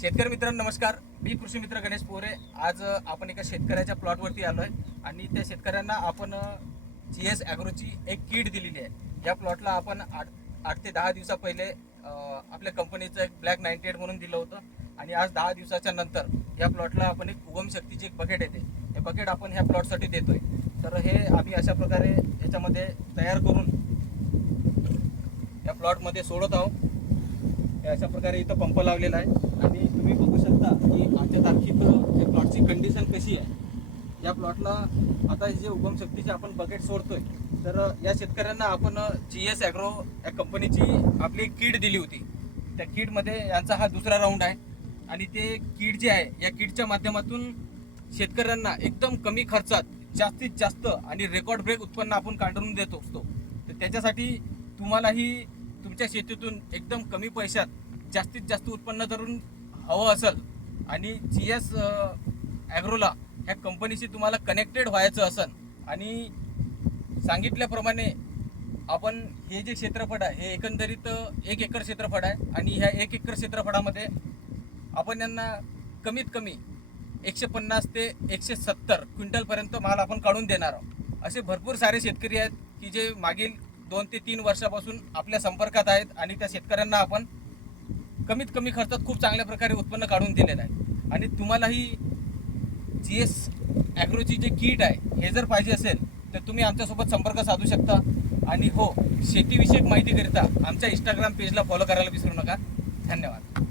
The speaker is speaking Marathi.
शेतकरी मित्रांनो नमस्कार. मी कृषी मित्र गणेश पोरे. आज आपण एका शेतकऱ्याच्या प्लॉटवरती आलो आहे आणि त्या शेतकऱ्यांना आपण GS ॲग्रोची एक किट दिलेली आहे. या प्लॉटला आपण 8 ते 10 दिवसा पहिले आपल्या कंपनीचं एक ब्लॅक 98 म्हणून दिलं होतं आणि आज 10 दिवसाच्या नंतर या प्लॉटला आपण एक उगम शक्तीची एक बकेट येते. हे बकेट आपण ह्या प्लॉटसाठी देतोय. तर हे आम्ही अशा प्रकारे याच्यामध्ये तयार करून या प्लॉटमध्ये सोडत आहोत. हे अशा प्रकारे इथं पंप लावलेला आहे आणि तुम्ही बघू शकता की आजच्या तारखेत या प्लॉटची कंडिशन कशी आहे. या प्लॉटला आता जे उगम शक्तीचे आपण बकेट सोडतोय तर या शेतकऱ्यांना आपण GS ॲग्रो या कंपनीची आपली किट दिली होती. त्या किटमध्ये यांचा हा दुसरा राऊंड आहे आणि ते किट जे आहे या किटच्या माध्यमातून शेतकऱ्यांना एकदम कमी खर्चात जास्तीत जास्त आणि रेकॉर्ड ब्रेक उत्पन्न आपण काढून देत असतो. तर त्याच्यासाठी तुम्हालाही तुमच्या शेतीतून एकदम कमी पैशात जास्तीत जास्त उत्पन्न धरून हवं असेल आणि GS ॲग्रोला ह्या कंपनीशी तुम्हाला कनेक्टेड व्हायचं असेल आणि सांगितल्याप्रमाणे आपण हे जे क्षेत्रफळ आहे हे एकंदरीत 1 एकर क्षेत्रफळ आहे आणि ह्या 1 एकर क्षेत्रफळामध्ये आपण यांना कमीत कमी 150 ते 170 क्विंटलपर्यंत माल आपण काढून देणार आहोत. असे भरपूर सारे शेतकरी आहेत की जे मागील 2 ते 3 वर्षापासून आपल्या संपर्कात आहेत आणि त्या शेतकऱ्यांना आपण कमीत कमी खर्चात खूप चांगल्या प्रकारे उत्पन्न काढून दिलेलं आहे. आणि तुम्हालाही GS ॲग्रोची जे किट आहे हे जर पाहिजे असेल तर तुम्ही आमच्यासोबत संपर्क साधू शकता. आणि हो, शेतीविषयक माहितीकरिता आमच्या इंस्टाग्राम पेजला फॉलो करायला विसरू नका. धन्यवाद.